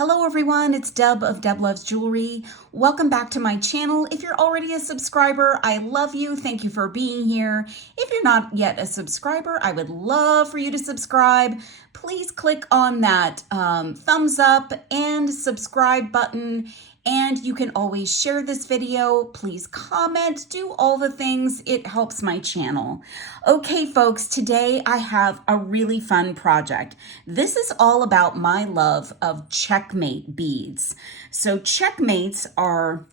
Hello everyone, it's Deb of Deb Loves Jewelry. Welcome back to my channel. If you're already a subscriber, I love you. Thank you for being here. If you're not yet a subscriber, I would love for you to subscribe. Please click on that thumbs up and subscribe button. And you can always share this video. Please comment, do all the things. It helps my channel. Okay, folks, today I have a really fun project. This is all about my love of CzechMate beads. So CzechMates are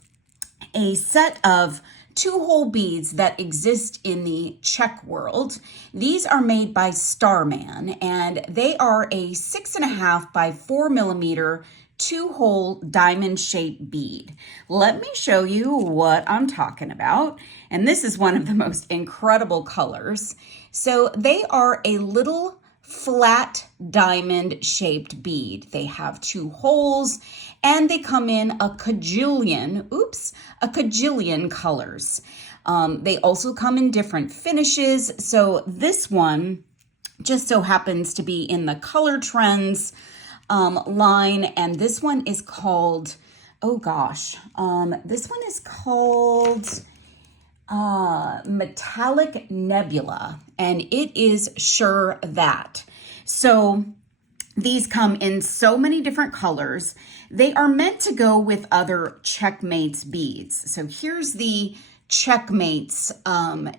a set of two-hole beads that exist in the Czech world. These are made by Starman, and they are a 6.5 by 4 millimeter two-hole diamond-shaped bead. Let me show you what I'm talking about. And this is one of the most incredible colors. So they are a little flat diamond-shaped bead. They have two holes, and they come in a cajillion colors. They also come in different finishes. So this one just so happens to be in the Color Trends line, and this one is called, this one is called Metallic Nebula, and it is sure that. So these come in so many different colors. They are meant to go with other CzechMates beads. So here's the CzechMates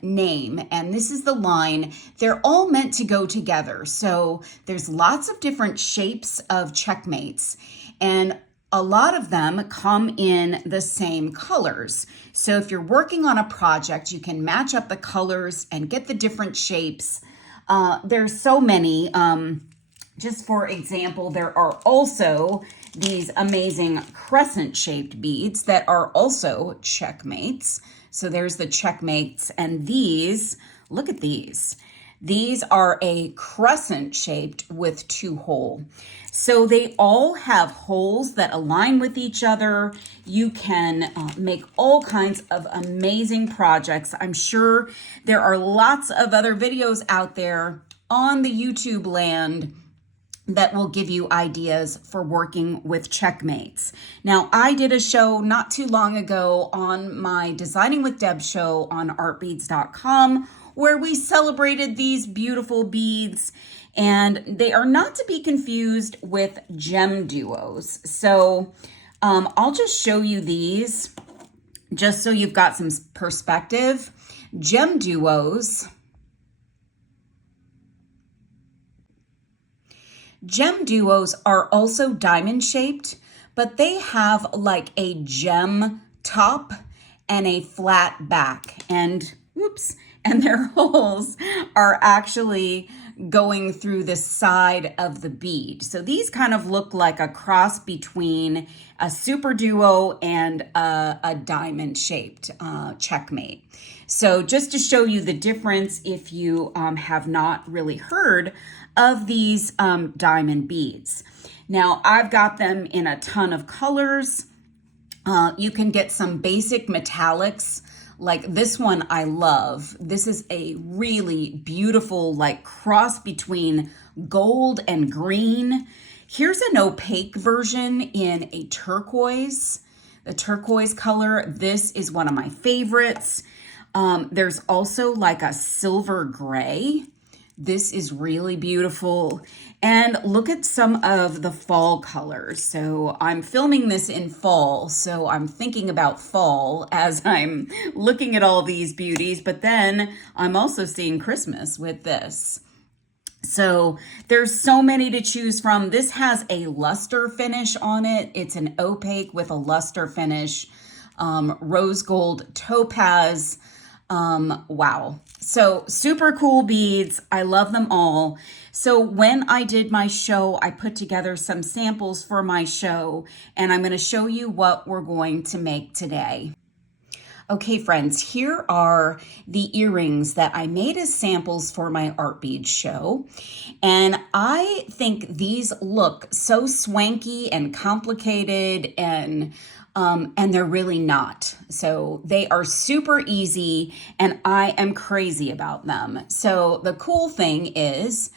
name, and this is the line. They're all meant to go together. So there's lots of different shapes of CzechMates, and a lot of them come in the same colors. So if you're working on a project, you can match up the colors and get the different shapes. There's so many. Just for example, there are also these amazing crescent-shaped beads that are also CzechMates. So there's the CzechMates, and these, look at these. These are a crescent shaped with two hole. So they all have holes that align with each other. You can make all kinds of amazing projects. I'm sure there are lots of other videos out there on the YouTube land that will give you ideas for working with CzechMates. Now, I did a show not too long ago on my Designing with Deb show on artbeads.com where we celebrated these beautiful beads, and they are not to be confused with gem duos. So I'll just show you these just so you've got some perspective. Gem duos are also diamond shaped, but they have like a gem top and a flat back, and their holes are actually going through the side of the bead. So these kind of look like a cross between a super duo and a diamond shaped CzechMate. So just to show you the difference, if you have not really heard of these diamond beads. Now, I've got them in a ton of colors. You can get some basic metallics, like this one I love. This is a really beautiful, like cross between gold and green. Here's an opaque version in a turquoise, the turquoise color. This is one of my favorites. There's also like a silver gray. This is really beautiful. And look at some of the fall colors. So I'm filming this in fall, so I'm thinking about fall as I'm looking at all these beauties, but then I'm also seeing Christmas with this. So there's so many to choose from. This has a luster finish on it. It's an opaque with a luster finish, rose gold topaz. Wow. So super cool beads. I love them all. So when I did my show, I put together some samples for my show, and I'm going to show you what we're going to make today. Okay, friends, here are the earrings that I made as samples for my art beads show. And I think these look so swanky and complicated, and they're really not. So they are super easy, and I am crazy about them. So the cool thing is,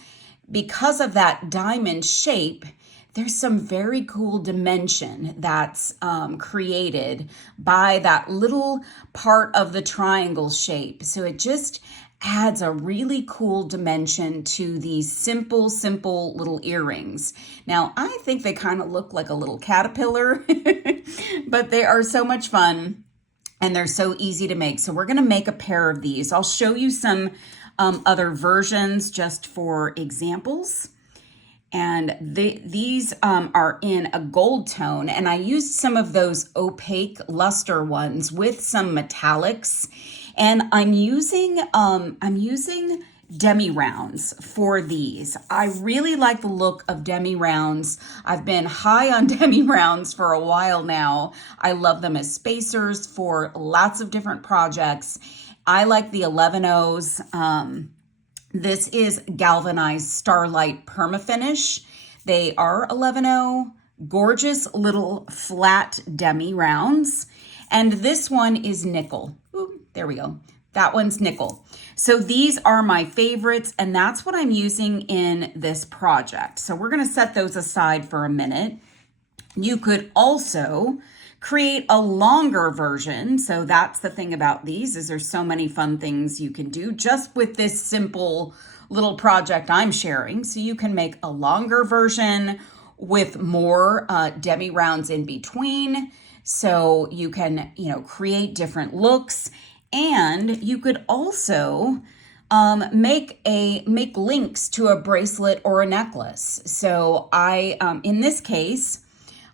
because of that diamond shape, there's some very cool dimension that's created by that little part of the triangle shape. So it just adds a really cool dimension to these simple little earrings. Now, I think they kind of look like a little caterpillar, but they are so much fun and they're so easy to make. So we're gonna make a pair of these. I'll show you some other versions just for examples. And these are in a gold tone, and I used some of those opaque luster ones with some metallics, and I'm using demi rounds for these. I really like the look of demi rounds. I've been high on demi rounds for a while now. I love them as spacers for lots of different projects. I like the 11-0s. This is galvanized starlight permafinish. They are 11-0, gorgeous little flat demi rounds. And this one is nickel. Ooh, there we go. That one's nickel. So these are my favorites, and that's what I'm using in this project. So we're gonna set those aside for a minute. You could also create a longer version. So that's the thing about these, is there's so many fun things you can do just with this simple little project I'm sharing. So you can make a longer version with more demi rounds in between. So you can, create different looks, and you could also make links to a bracelet or a necklace. So in this case,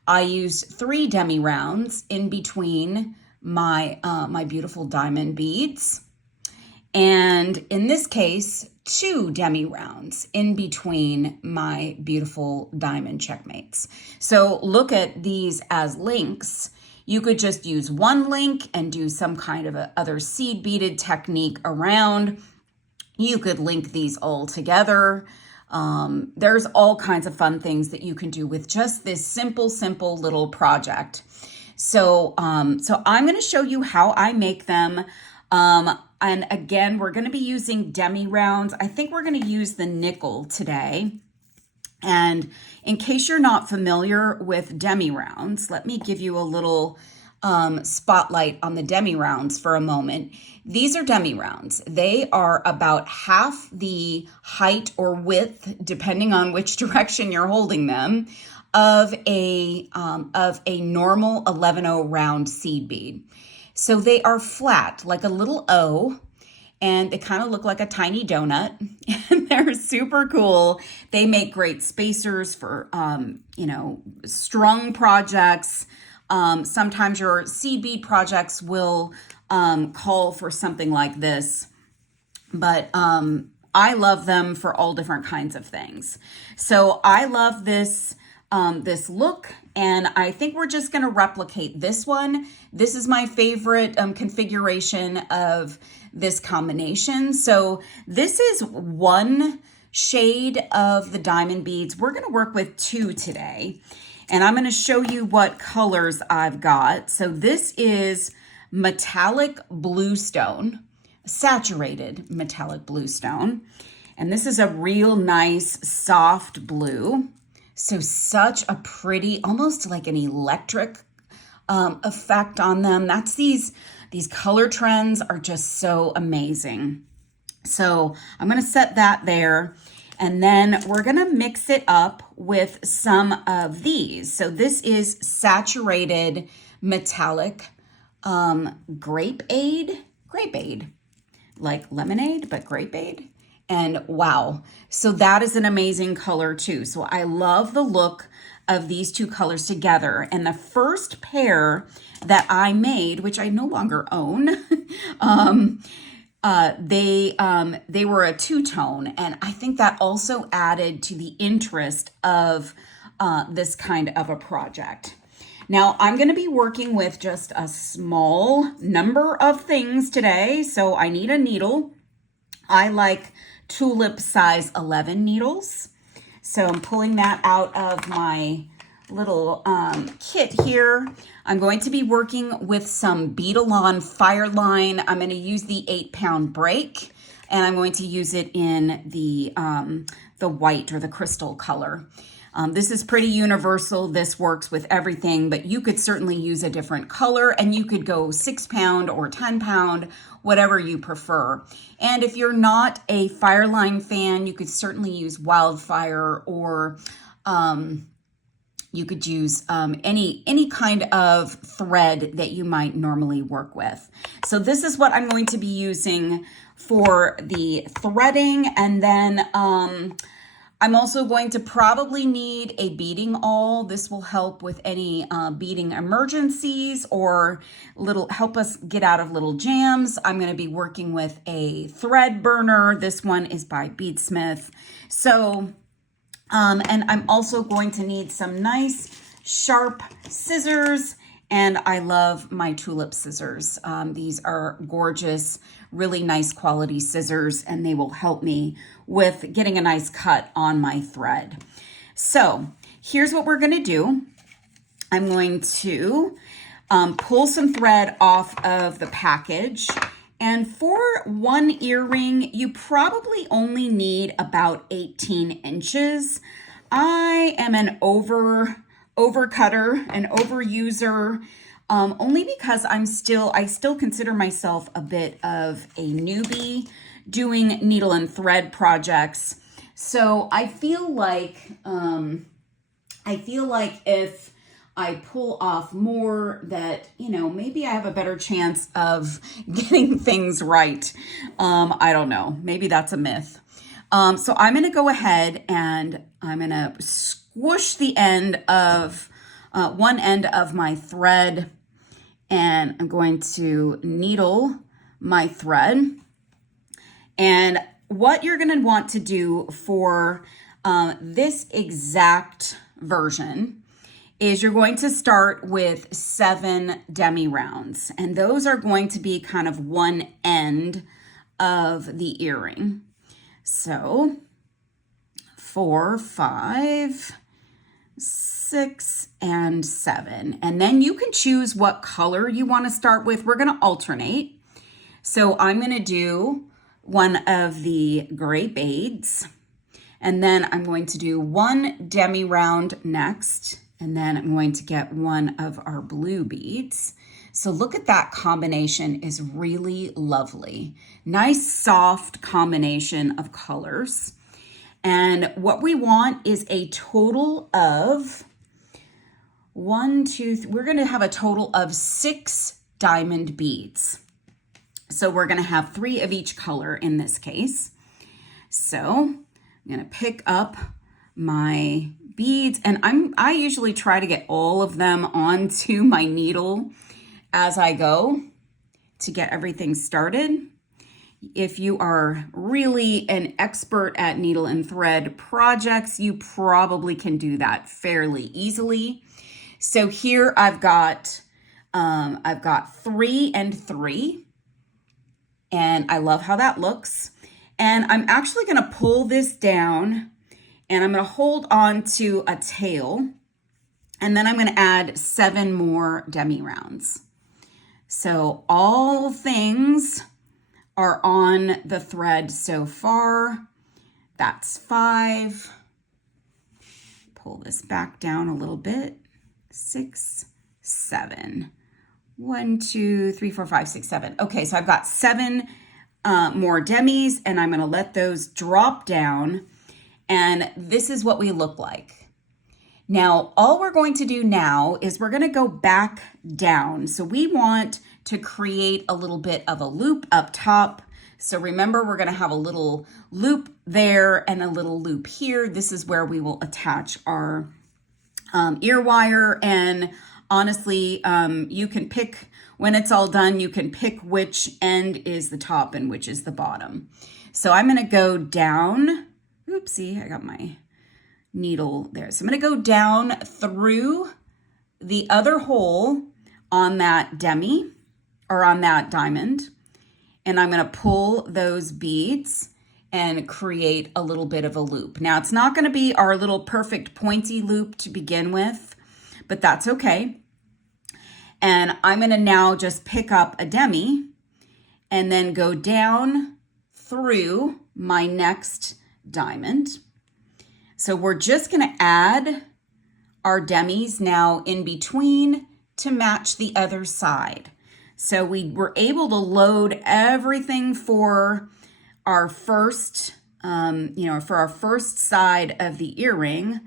I use 3 demi rounds in between my beautiful diamond beads. And in this case, 2 demi rounds in between my beautiful diamond CzechMates. So look at these as links. You could just use one link and do some kind of other seed beaded technique around. You could link these all together. There's all kinds of fun things that you can do with just this simple little project. So I'm going to show you how I make them. And again, we're going to be using demi rounds. I think we're going to use the nickel today. And in case you're not familiar with demi rounds, let me give you a little spotlight on the demi rounds for a moment. These are demi rounds. They are about half the height or width, depending on which direction you're holding them, of a normal 11-0 round seed bead. So they are flat, like a little O, and they kind of look like a tiny donut, and they're super cool. They make great spacers for, strung projects. Sometimes your seed bead projects will call for something like this, but I love them for all different kinds of things. So I love this look, and I think we're just going to replicate this one. This is my favorite configuration of this combination. So this is one shade of the diamond beads. We're going to work with 2 today, and I'm going to show you what colors I've got. So this is metallic bluestone, saturated metallic bluestone, and this is a real nice soft blue. So such a pretty, almost like an electric effect on them. That's these color trends are just so amazing. So I'm going to set that there, and then we're going to mix it up with some of these. So this is saturated metallic grapeade, like lemonade, but grapeade. And wow, so that is an amazing color too. So I love the look of these 2 colors together. And the first pair that I made, which I no longer own, they were a 2-tone, and I think that also added to the interest of this kind of a project. Now I'm going to be working with just a small number of things today, so I need a needle. I like tulip size 11 needles. So I'm pulling that out of my little kit here. I'm going to be working with some Beadalon Fireline. I'm going to use the 8-pound break, and I'm going to use it in the white or the crystal color. This is pretty universal. This works with everything, but you could certainly use a different color, and you could go 6 pound or 10 pound, whatever you prefer. And if you're not a Fireline fan, you could certainly use Wildfire, or you could use any kind of thread that you might normally work with. So this is what I'm going to be using for the threading. And then I'm also going to probably need a beading awl. This will help with any beading emergencies, or help us get out of little jams. I'm going to be working with a thread burner. This one is by Beadsmith. So, and I'm also going to need some nice sharp scissors, and I love my tulip scissors. These are gorgeous, really nice quality scissors, and they will help me with getting a nice cut on my thread. So here's what we're gonna do. I'm going to pull some thread off of the package. And for one earring, you probably only need about 18 inches. I am an overcutter, an overuser, only because I still consider myself a bit of a newbie doing needle and thread projects. So I feel like if I pull off more, that, maybe I have a better chance of getting things right. I don't know. Maybe that's a myth. So I'm going to go ahead and I'm going to squish the end of one end of my thread, and I'm going to needle my thread. And what you're going to want to do for this exact version is you're going to start with 7 demi rounds, and those are going to be kind of one end of the earring. So 4, 5, 6, and 7. And then you can choose what color you want to start with. We're going to alternate. So I'm going to do one of the gray beads, and then I'm going to do 1 demi round next, and then I'm going to get one of our blue beads. So look at that combination, is really lovely. Nice soft combination of colors. And what we want is a total of we're going to have a total of 6 diamond beads. So we're going to have 3 of each color in this case. So I'm going to pick up my beads, and I usually try to get all of them onto my needle as I go to get everything started. If you are really an expert at needle and thread projects, you probably can do that fairly easily. So here I've got 3 and 3, and I love how that looks. And I'm actually going to pull this down, and I'm going to hold on to a tail, and then I'm going to add 7 more demi rounds. So all things are on the thread so far. That's 5. Pull this back down a little bit. 6, 7. 1, 2, 3, 4, 5, 6, 7. Okay, so I've got 7 more demis, and I'm going to let those drop down. And this is what we look like. Now, all we're going to do now is we're going to go back down. So we want to create a little bit of a loop up top. So remember, we're going to have a little loop there and a little loop here. This is where we will attach our ear wire. And honestly, you can pick, when it's all done, you can pick which end is the top and which is the bottom. So I'm going to go down. Oopsie, I got my needle there. So I'm going to go down through the other hole on that demi, or on that diamond, and I'm going to pull those beads and create a little bit of a loop. Now, it's not going to be our little perfect pointy loop to begin with, but that's okay. And I'm going to now just pick up a demi and then go down through my next diamond. So we're just going to add our demis now in between to match the other side. So we were able to load everything for our first, for our first side of the earring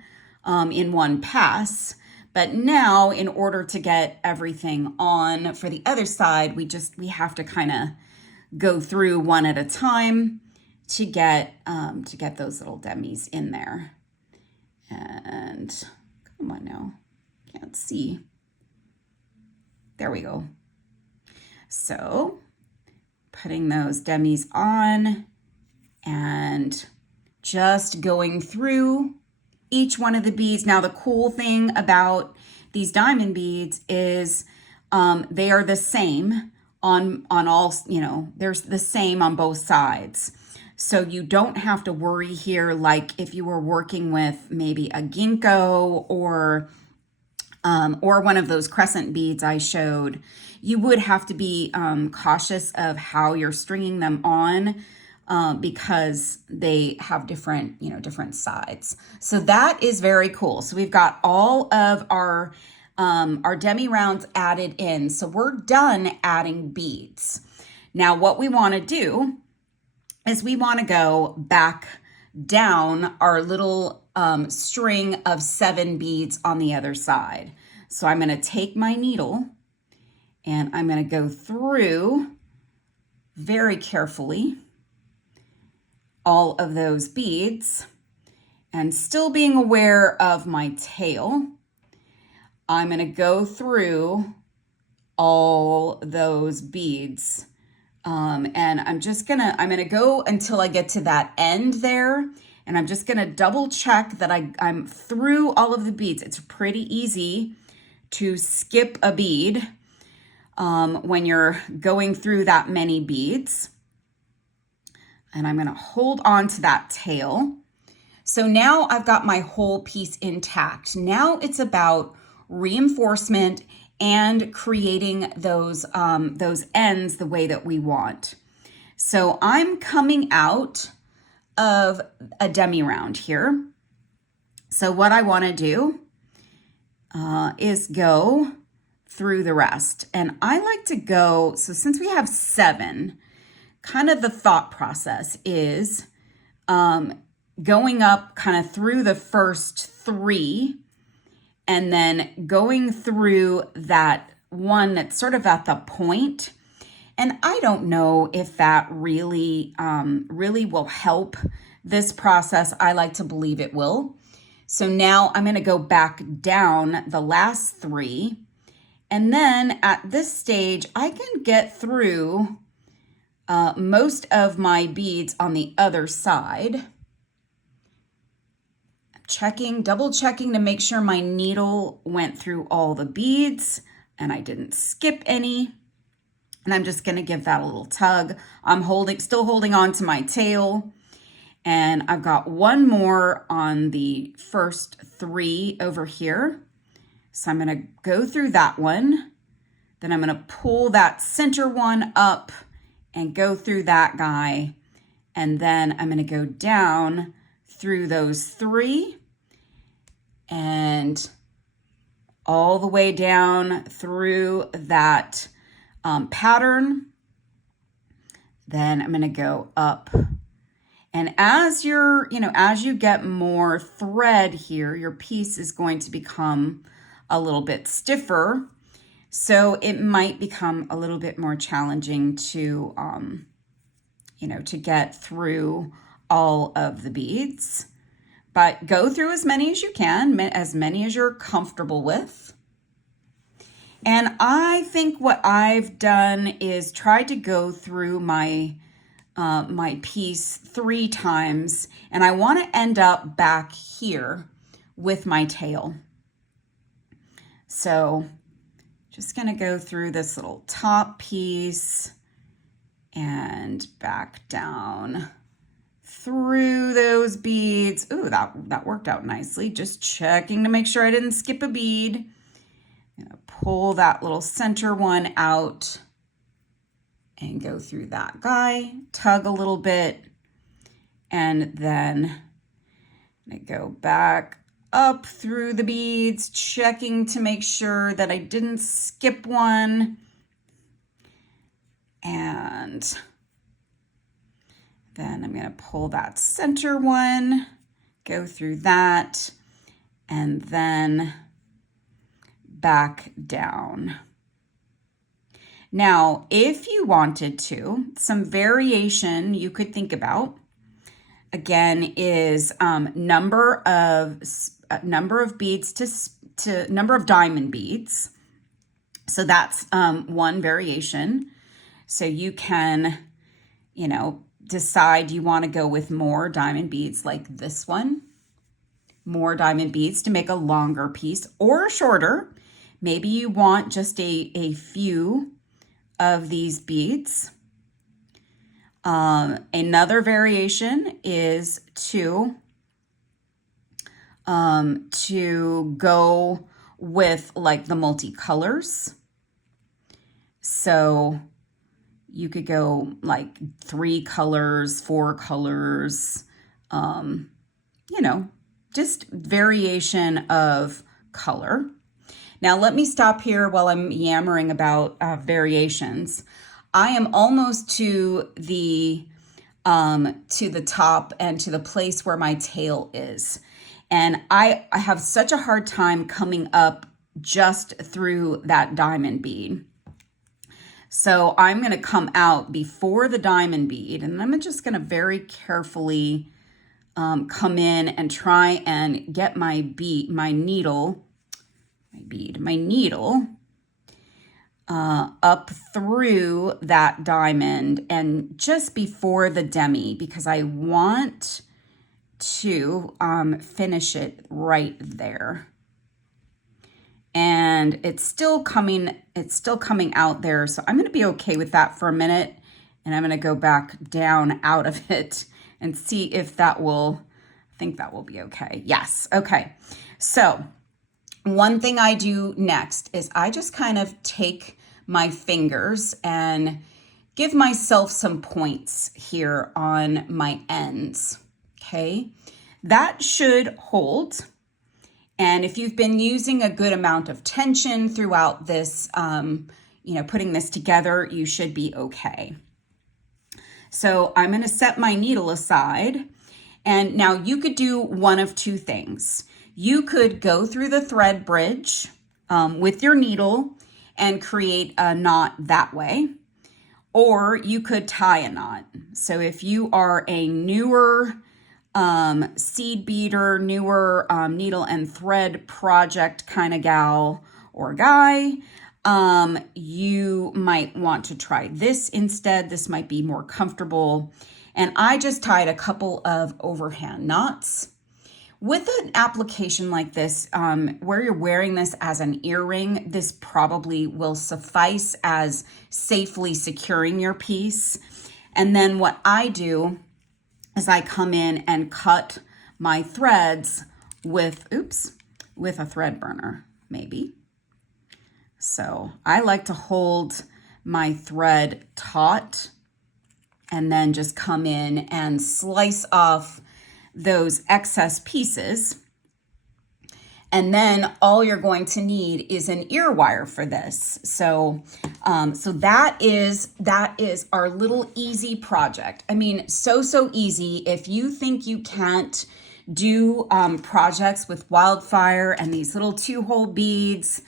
in one pass. But now in order to get everything on for the other side, we have to kind of go through one at a time to get those little demis in there. And come on now, can't see. There we go. So putting those demis on and just going through each one of the beads. Now, the cool thing about these diamond beads is they are the same on all, they're the same on both sides. So you don't have to worry here, like if you were working with maybe a ginkgo or one of those crescent beads I showed, you would have to be cautious of how you're stringing them on because they have different sides. So that is very cool. So we've got all of our demi rounds added in. So we're done adding beads. Now what we want to do is we want to go back down our little string of 7 beads on the other side. So I'm going to take my needle and I'm going to go through very carefully all of those beads, and still being aware of my tail, I'm going to go through all those beads. And I'm going to go until I get to that end there. And I'm just going to double check that I'm through all of the beads. It's pretty easy to skip a bead when you're going through that many beads. And I'm going to hold on to that tail. So now I've got my whole piece intact. Now it's about reinforcement and creating those ends the way that we want. So I'm coming out of a demi round here. So what I want to do is go through the rest. And I like to go, so since we have 7, kind of the thought process is going up kind of through the first 3 and then going through that one that's sort of at the point. And I don't know if that really will help this process. I like to believe it will. So now I'm going to go back down the last 3. And then at this stage, I can get through most of my beads on the other side. Double checking to make sure my needle went through all the beads and I didn't skip any. And I'm just going to give that a little tug. I'm still holding on to my tail. And I've got one more on the first 3 over here. So I'm going to go through that one. Then I'm going to pull that center one up and go through that guy. And then I'm going to go down through those 3 and all the way down through that pattern. Then I'm going to go up. And as you get more thread here, your piece is going to become a little bit stiffer. So it might become a little bit more challenging to get through all of the beads. But go through as many as you can, as many as you're comfortable with. And I think what I've done is try to go through my piece 3 times, and I want to end up back here with my tail. So just going to go through this little top piece and back down through those beads. Ooh, that worked out nicely. Just checking to make sure I didn't skip a bead. I'm going to pull that little center one out and go through that guy, tug a little bit, and then I go back up through the beads, checking to make sure that I didn't skip one. And then I'm going to pull that center one, go through that, and then back down. Now, if you wanted to, some variation you could think about, again, is number of beads to number of diamond beads. So that's one variation. So you can, decide you want to go with more diamond beads like this one, more diamond beads to make a longer piece or shorter. Maybe you want just a few of these beads. Another variation is to go with like the multicolors. So you could go like 3 colors, 4 colors, just variation of color. Now let me stop here while I'm yammering about variations. I am almost to the top and to the place where my tail is. And I have such a hard time coming up just through that diamond bead. So I'm going to come out before the diamond bead, and I'm just going to very carefully come in and try and get my needle up through that diamond and just before the demi, because I want to finish it right there. And it's still coming out there. So I'm going to be okay with that for a minute. And I'm going to go back down out of it and see if I think that will be okay. Yes. Okay. So one thing I do next is I just kind of take my fingers and give myself some points here on my ends. Okay. That should hold. And if you've been using a good amount of tension throughout this, putting this together, you should be okay. So I'm going to set my needle aside. And now you could do one of two things. You could go through the thread bridge with your needle and create a knot that way. Or you could tie a knot. So if you are a newer seed beader, newer needle and thread project kind of gal or guy, you might want to try this instead. This might be more comfortable. And I just tied a couple of overhand knots. With an application like this, where you're wearing this as an earring, this probably will suffice as safely securing your piece. And then what I do is I come in and cut my threads with a thread burner, maybe. So I like to hold my thread taut and then just come in and slice off those excess pieces. And then all you're going to need is an ear wire for this. So that is our little easy project. I mean, so easy. If you think you can't do projects with wildfire and these little 2-hole beads,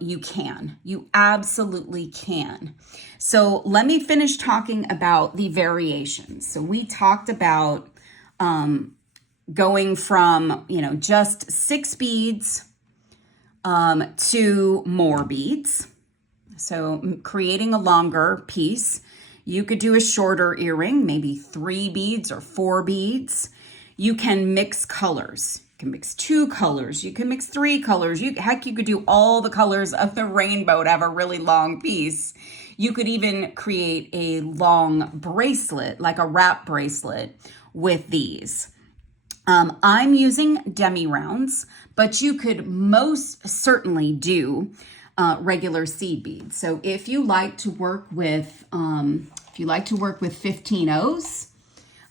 you can. You absolutely can. So let me finish talking about the variations. So we talked about going from, just 6 beads to more beads. So creating a longer piece. You could do a shorter earring, maybe 3 beads or 4 beads. You can mix colors. You can mix 2 colors. You can mix 3 colors. You could do all the colors of the rainbow to have a really long piece. You could even create a long bracelet, like a wrap bracelet with these. I'm using demi rounds, but you could most certainly do regular seed beads. So if you like to work with 15 O's,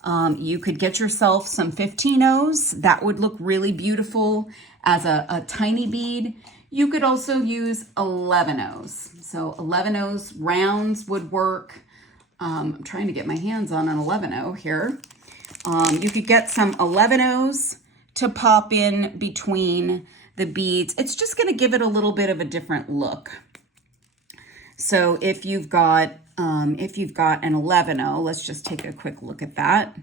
You could get yourself some 15-ohs. That would look really beautiful as a tiny bead. You could also use 11-ohs. So 11-ohs rounds would work. I'm trying to get my hands on an 11-oh here. You could get some 11-ohs to pop in between the beads. It's just going to give it a little bit of a different look. So if you've got an 11-oh, let's just take a quick look at that.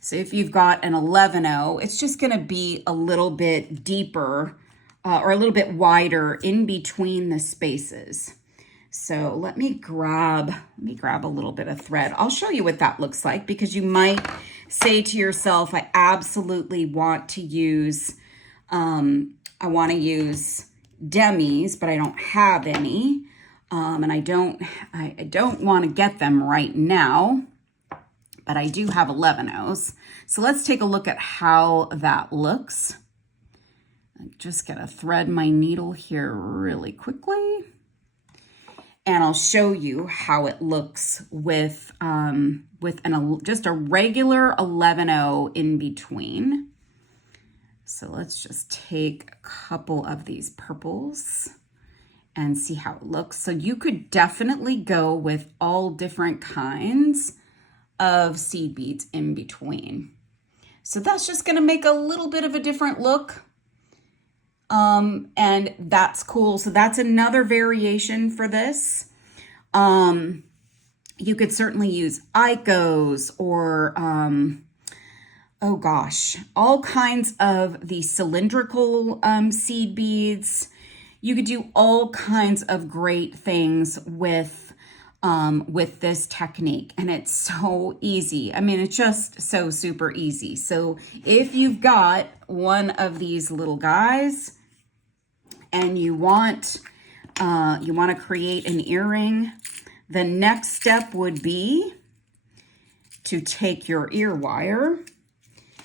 So if you've got an 11-oh, it's just going to be a little bit deeper or a little bit wider in between the spaces. So let me grab a little bit of thread. I'll show you what that looks like, because you might say to yourself, I absolutely want to use, I want to use demis, but I don't have any. And I don't want to get them right now, but I do have 11-ohs. So let's take a look at how that looks. I'm just gonna thread my needle here really quickly. And I'll show you how it looks with just a regular 11-oh in between. So let's just take a couple of these purples and see how it looks. So you could definitely go with all different kinds of seed beads in between. So that's just gonna make a little bit of a different look. And that's cool. So that's another variation for this. You could certainly use Icos or, oh gosh, all kinds of the cylindrical seed beads. You could do all kinds of great things with this technique, and it's so easy. I mean, it's just so super easy. So if you've got one of these little guys and you want to create an earring, the next step would be to take your ear wire.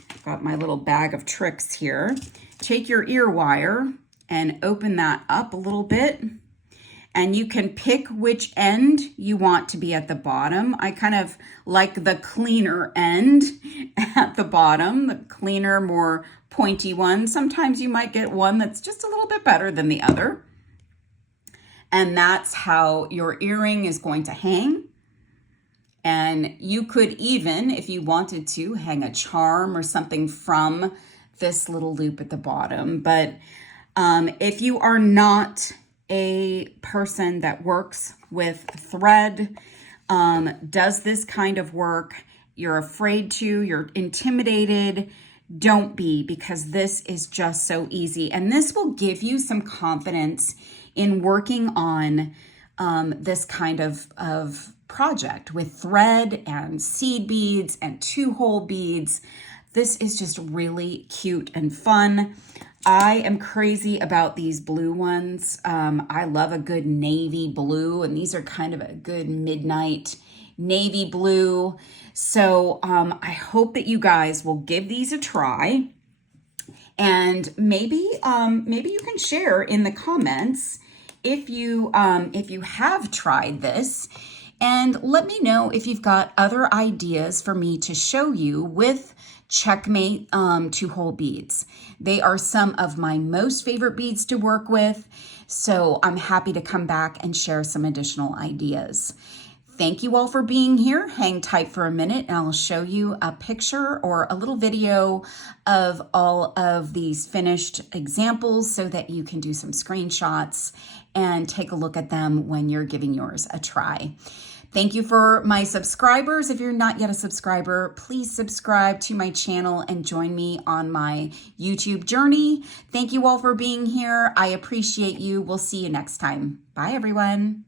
I've got my little bag of tricks here. Take your ear wire and open that up a little bit. And you can pick which end you want to be at the bottom. I kind of like the cleaner end at the bottom, the cleaner, more pointy one. Sometimes you might get one that's just a little bit better than the other. And that's how your earring is going to hang. And you could even, if you wanted to, hang a charm or something from this little loop at the bottom. But if you are not a person that works with thread, does this kind of work, you're afraid to, you're intimidated, don't be, because this is just so easy. And this will give you some confidence in working on this kind of project with thread and seed beads and 2-hole beads. This is just really cute and fun. I am crazy about these blue ones. I love a good navy blue, and these are kind of a good midnight navy blue. So I hope that you guys will give these a try, and maybe you can share in the comments if you have tried this, and let me know if you've got other ideas for me to show you with CzechMate 2-hole beads. They are some of my most favorite beads to work with, so I'm happy to come back and share some additional ideas. Thank you all for being here. Hang tight for a minute and I'll show you a picture or a little video of all of these finished examples so that you can do some screenshots and take a look at them when you're giving yours a try. Thank you for my subscribers. If you're not yet a subscriber, please subscribe to my channel and join me on my YouTube journey. Thank you all for being here. I appreciate you. We'll see you next time. Bye, everyone.